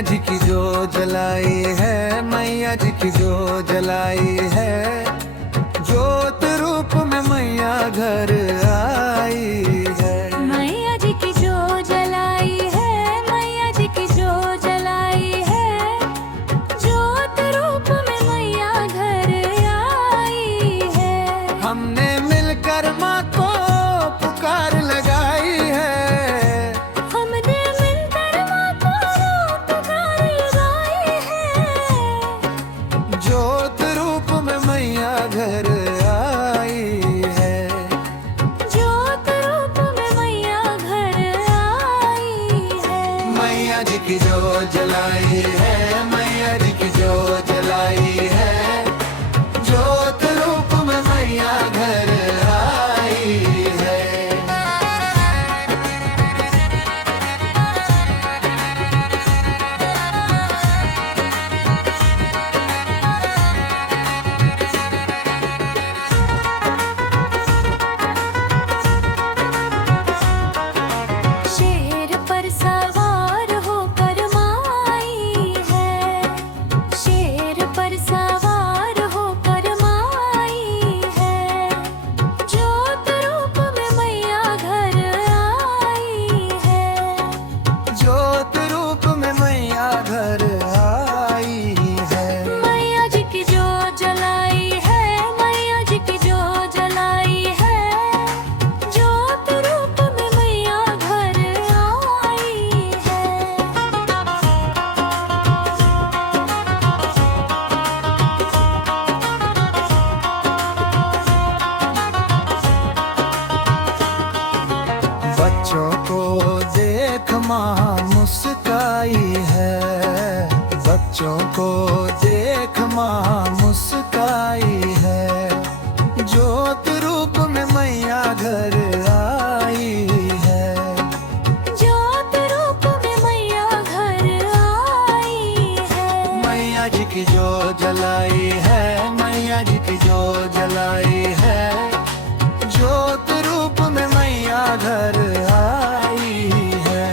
मैया जी की जो जलाई है, मैया जी की जो जलाई है, ज्योत रूप में मैया घर आई है। मैया जी की जो जलाई है, मैया जी की जो जलाई है, ज्योत रूप में मैया घर आई है। हमने मिलकर माँ को पुकार लगाई है, हमने मिलकर माँ को पुकार लगाई है। ज्योत रूप में मैया घर आई है। ज्योत रूप में मैया घर आई है। मैया जी की जो जलाई है, मैया जी की जो जलाई है, ज्योत रूप में मैया घर आई है। शेर पर सवार होकर माई है, शेर पर सवार होकर माई है। ज्योत रूप में मैया घर आई है। ज्योत रूप में मैया घर आई है। मैया जी की जो जलाई है, मैया जी की जो जलाई है, ज्योत रूप में मैया घर आई है। बच्चों को देख माँ मुस्काई है, बच्चों को देख माँ मुस्काई है। ज्योत रूप में मैया घर आई है। ज्योत रूप में मैया घर आई है। मैया जी की जो जलाई है, मैया जी की जो जलाई है, ज्योत रूप में मैया घर आई है।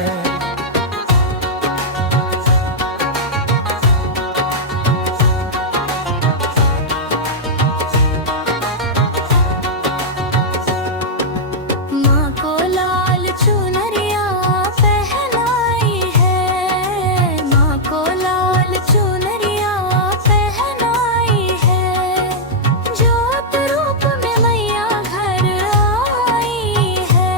माँ को लाल चुनरिया पहनाई है, माँ को लाल चुनरिया पहनाई है। ज्योत रूप में मैया घर आई है।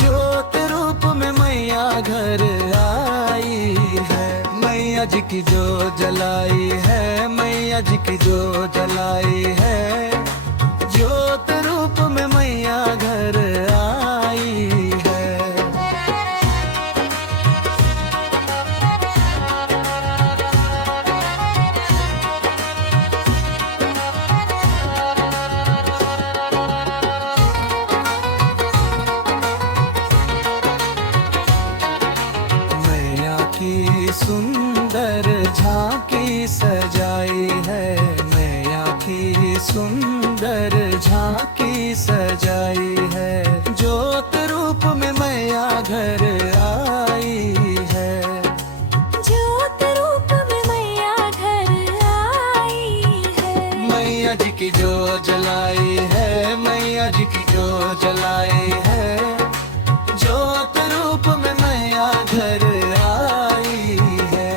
ज्योत रूप में मैया घर आई है। मैया जी की जो जलाई है, मैया जी की जो जलाई है, ज्योत रूप में मैया घर आई है। मैया की सुंदर झांकी सजाई है, मैया की सुंदर झांकी सजाई है। ज्योत रूप में मैया घर आई है। ज्योत रूप में मैया घर आई है। मैया जी की जो जलाई है, मैया जी की जो जलाई है, ज्योत रूप में मैया घर आई है।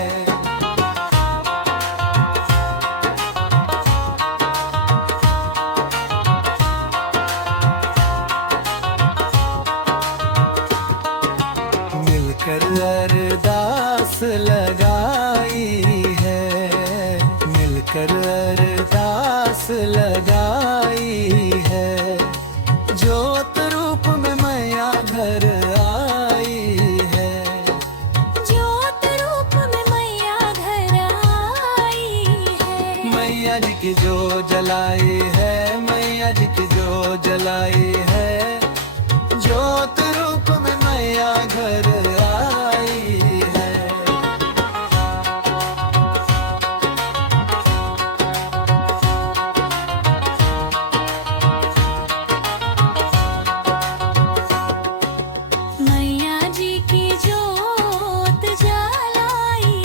मिलकर अरदास लगाई है, मिलकर अरदास लगाई है। ज्योत रूप में मैया घर आई है। ज्योत रूप में मैया घर आई है। मैया जी की जो जलाई है, मैया जी की जो जलाई है, ज्योत रूप में मैया घर आई है। मैया जी की ज्योत जलाई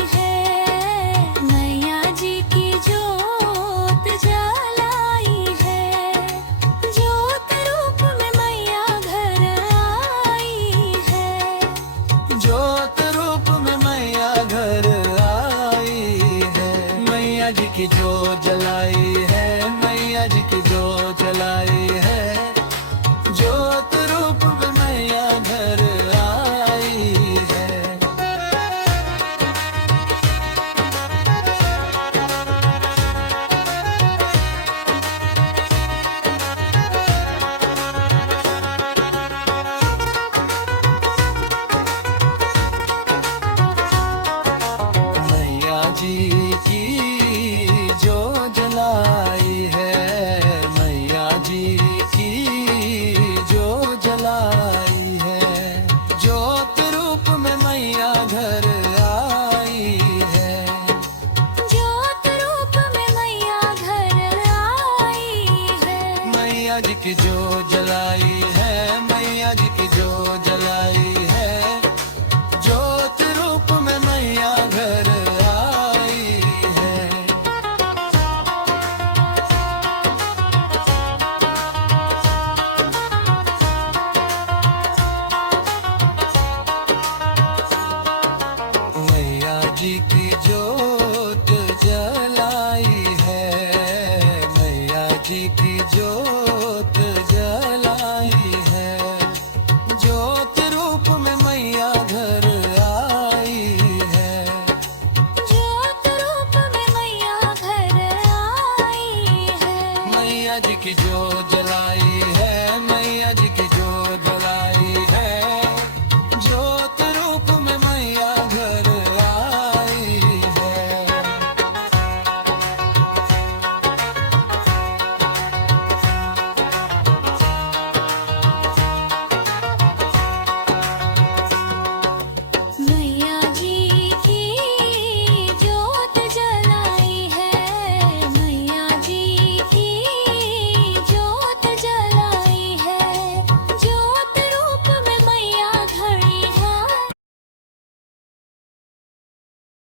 मैया जी की जो जलाई है, मैया जी की जो जलाई है, ज्योत रूप में मैया घर आई है। मैया जी की जो जलाई है, मैया जी की जो जलाई है, ज्योत रूप में मैया घर आई है। ज्योत रूप में मैया घर आई है। मैया जी की जो जलाई है, मैया जी की जो जलाई है, ज्योत रूप में मैया घर आई है। मैया जी की जोत जलाई है, मैया जी की जोत जलाई है, ज्योत रूप में मैया घर आई है। ज्योत रूप में मैया घर आई है। मैया जी की जो जलाई